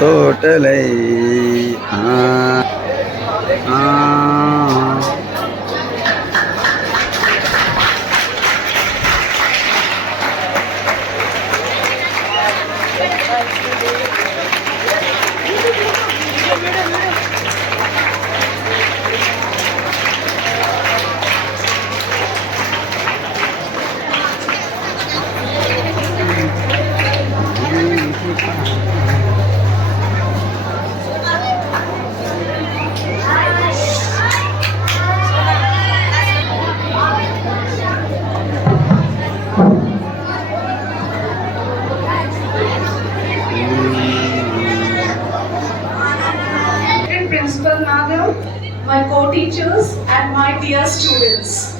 తోటలై Principal Madam, my co-teachers and my dear students.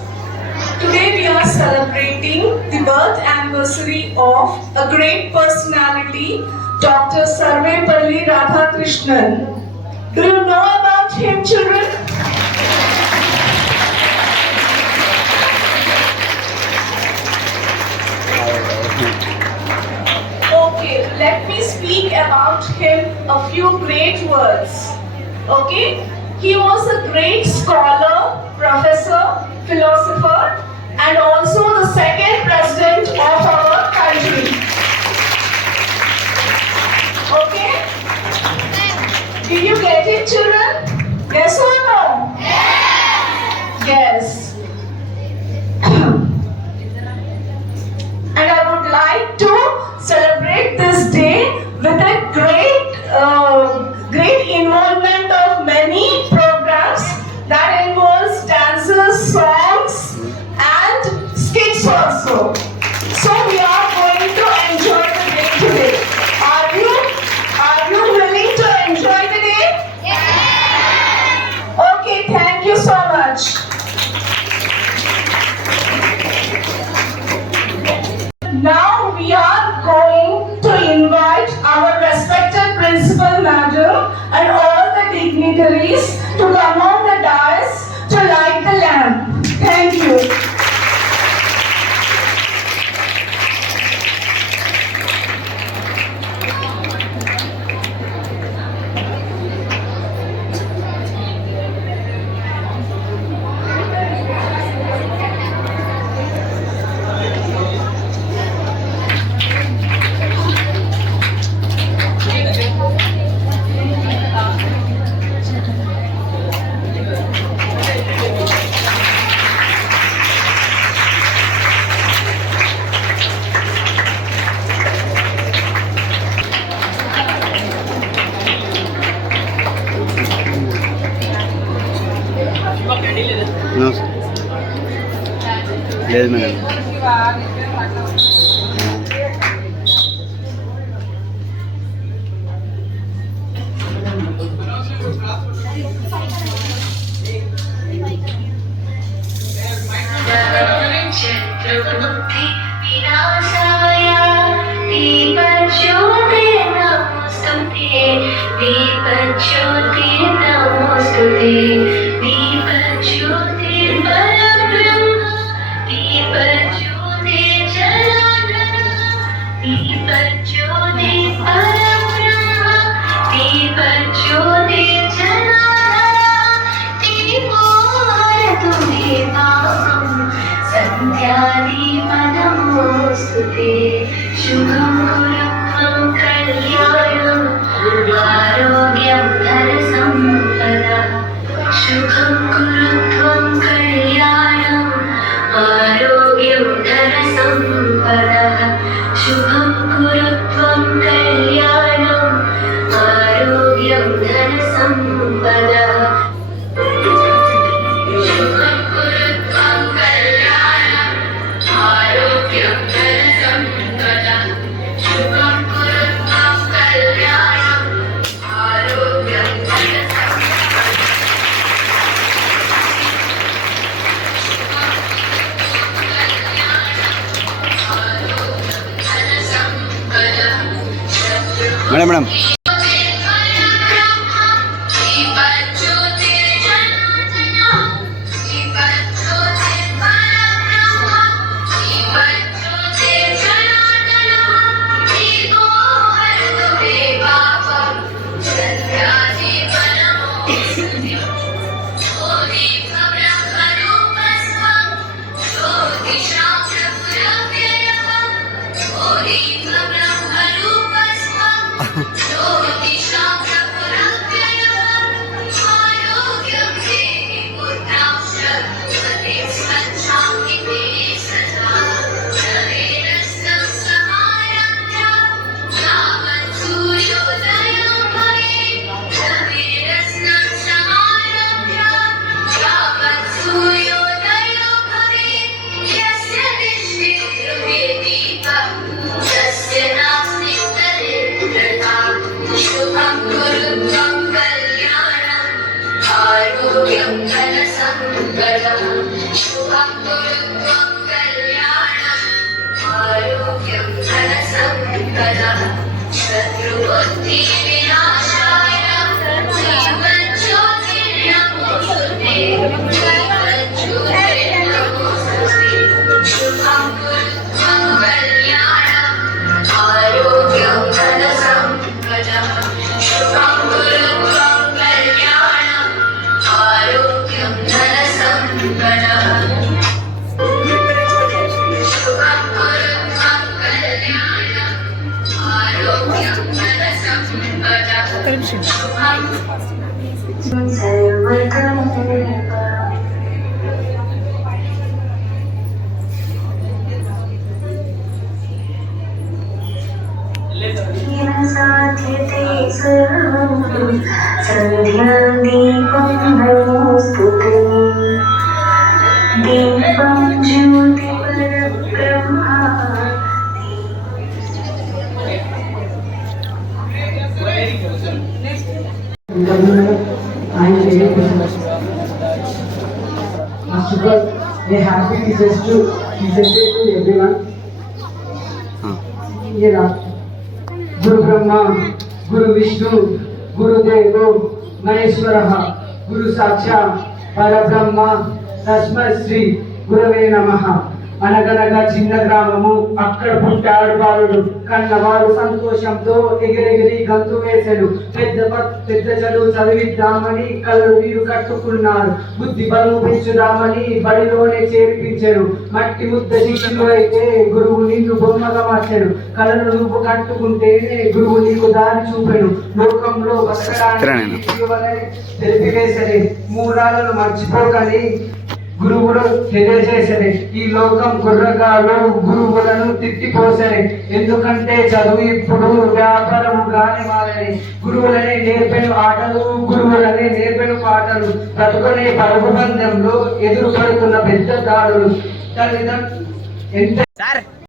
Today we are celebrating the birth anniversary of a great personality, Dr. Sarvepalli Radhakrishnan. Do you know about him, children? Okay, let me speak about him a few great words. Okay, he was a great scholar, professor, philosopher, and also the second president of our country. Okay? Did you get it, children? Yes or no? Yes. And I would like to celebrate this day with a great involvement of many programs that involves dances, songs, and skits also. So we are going to enjoy the day today. Are you willing to enjoy the day? Yes. Okay, thank you so much. Now we are going to invite our respected Principal Madam and all the dignitaries to come on the dais to light the lamp. Thank you. లేదు మేడం. చంద్రముఖి వినాశాయ దీపజ్యోతి నమోస్తుతే దీపజ్యోతి నమోస్తుతే దీపజ్యోతి పరబ్రహ్మ దీపజ్యోతి జనార్దన దీపజ్యోతి పరబ్రహ్మ దీపజ్యోతి జనార్దన దీపోరతు దీపాం సంధ్యాదీపనమోస్తుతే శుభం కురుత్వం కళ్యాణం ఆరోగ్యం ధనసంపదః శుభం కురుత్వం కళ్యాణం ఆరోగ్యం ధనసంపదః శుభం కురుత్వం కళ్యాణం ఆరోగ్యం ధనసంపదః శుభం కురుత్వం కళ్యాణం ఆరోగ్యం ధనసంపదః శుభం కురుత్వం కళ్యాణం ఆరోగ్యం మేడం మేడం कलः शत्रुबुद्धि विनाशाय जीवज्योतिर्नमोऽस्तुते जीवज्योतिर्नमोऽस्तुते शुभं कुरु कल्याणम् आरोग्यं धनसम्पदः शुभं कुरु कल्याणम् आरोग्यं धनसम्पदः शुभं कुरु कल्याणम् आरोग्यं धनसम्पदः शुभं साध्यते सर्वं सन्ध्यादीपं नमोऽस्तुते दीपं ज्योतिपरब्रह्मा A happy teachers to everyone. Here are Guru Brahma, Guru Vishnu, Guru Devo, Maheshwaraha, Guru Saksha, Parabrahma, Tasmai Sri, Gurave Namaha. అనగనగా చిన్న గ్రామము అక్కడ పుట్టాడు బాలుడు కన్నవారు సంతోషంతో ఎగిరెగిరి గంతు వేసెను పెద్ద చదువు చదివిద్దామని కళ్ళు నీరు కట్టుకున్నారు బుద్ధి బలము పెంచుదామని బడిలోనే చేర్పించెను మట్టి ముద్ద శిష్యులు అయితే గురువు నిన్ను బొమ్మగా మార్చెను కళను నువ్వు కట్టుకుంటేనే గురువు నీకు దారి చూపెను లోకంలో బతకడానికి తెలిపివేసరి మూలాలను మర్చిపోకని గురువులు తెలియజేసరి ఈ లోకం కుర్రగాలు గురువులను తిట్టిపోసరి ఎందుకంటే చదువు ఇప్పుడు వ్యాపారము గాని మారని గురువులనే నేర్పెను ఆటలు గురువులనే నేర్పెను పాటలు బ్రతుకునే పరుగు బంధంలో ఎదురుపడుతున్న పెద్ద దాడులు తల్లిదండ్రులు ఎంత